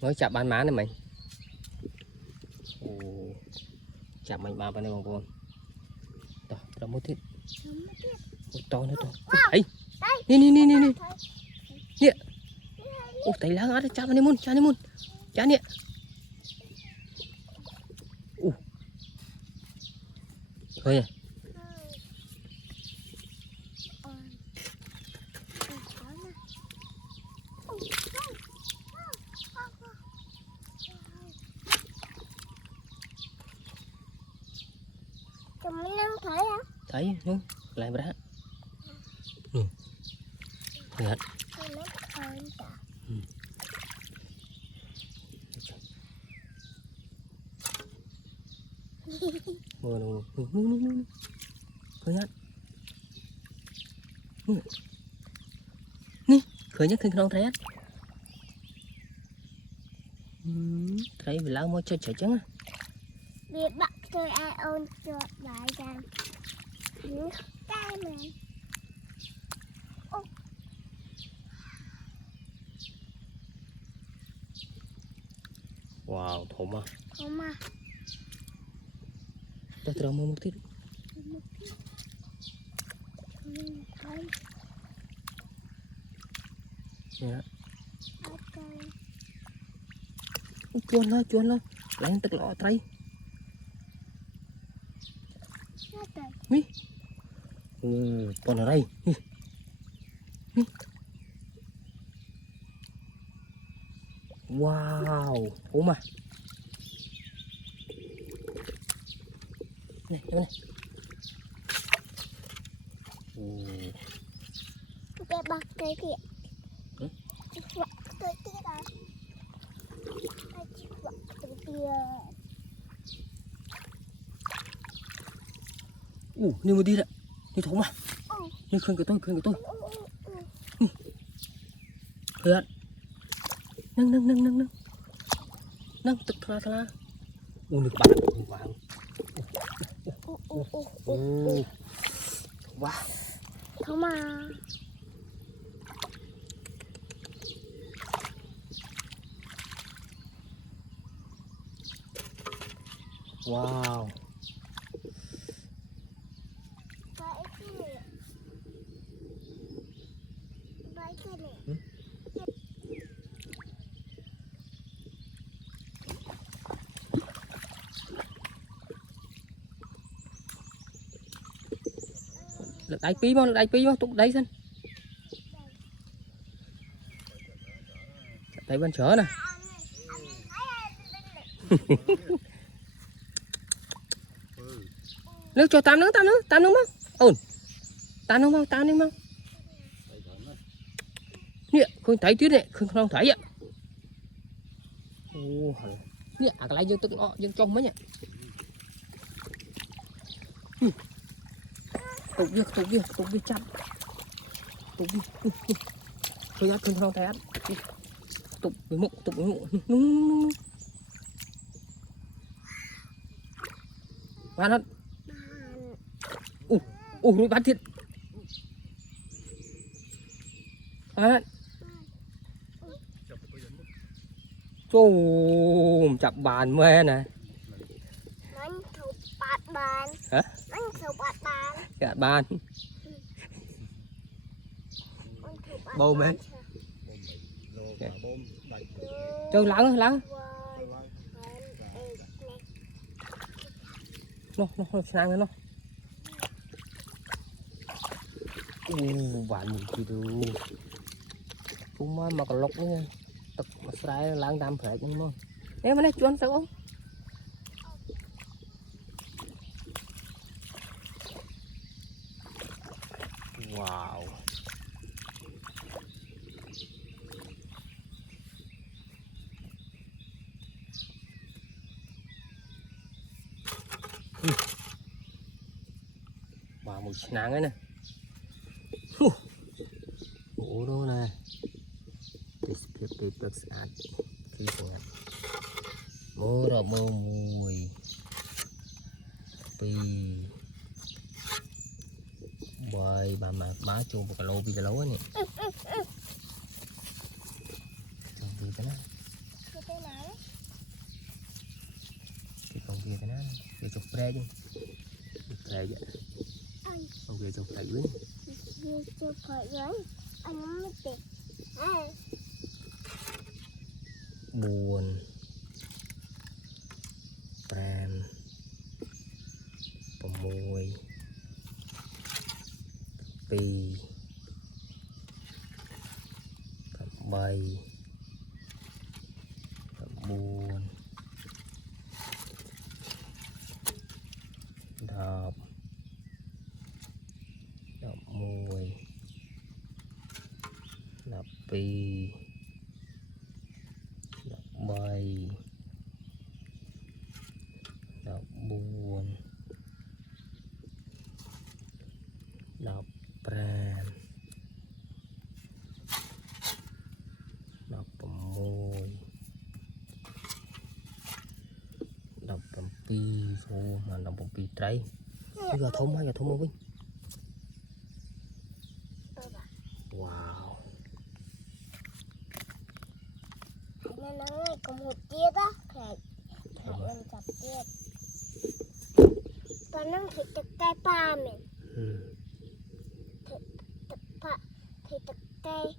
mới chạm bán má này mày. Chạm mạnh ba bên đây bằng con. Đó một thịt. Một to nữa to. Ấy. Nè. Nè. Ủa thấy lá ngã chạm đi mun, chạm nè. Khơi à. Thấy luôn lại bữa đó ngạt mưa luôn khơi nhát nè khơi nhát khơi không thấy á thấy bị lao môi chơi chảy trắng á việc bắt tôi ai ôn cho bài rằng những cái mà wow thơm à không à tôi terus mau mukti ya chuan lo lain tức lọ trai mi con ở đây wow thơm à này đây này để bật cái kìa bật cái kia đó bật cái kiaนี่มาดีละนี่ถมอ่ะนี่เคลื่อนกับtôiเคลื่อนนั่งตึกทลานึกบ้าว้าเข้ามาว้าวlực đáy pí mà tụt đáy xem thấy bên chở nè nước cho tam nước không ổn tam nước không nè không thấy tí này không thấy ạ nè cái này dương tức lọ dương trong mấy nhỉ tục kia chậm tục kia thôi ăn không thấy ăn tục với mụ nung bán hết rồi bán thịt bán hết chôm chặt bàn mê nè hả gạt bàn bầu mê chơi lắng nó sang nữa nó bạn nhìn kì đủ cũng mà còn lộc nữa tập mà sai lang đam phải cũng không em này chuồn sao không wow wow mùi nắng ấy nè ủa đâu nè bớt sạch khi còn mưa rồi mưa mùi pi bơi bà mà má chuông một cái lô nè thế nào cái con kia thế nào cái chụp pre chứ pre vậy anh con kia chụp pre dưới đi chụp phải gắn anh nó mới tệ buồn pram mùi pì bay buồn đọc mùi đọc pì đọc bay đọc buồn đọc pram đọc mùi đọc pi số mà đọc pi trái cái gà thông hay gà thông không wow nó nói có một tiết á phải làm chặt tiết còn nó thì tập cây pa mình thì tập cây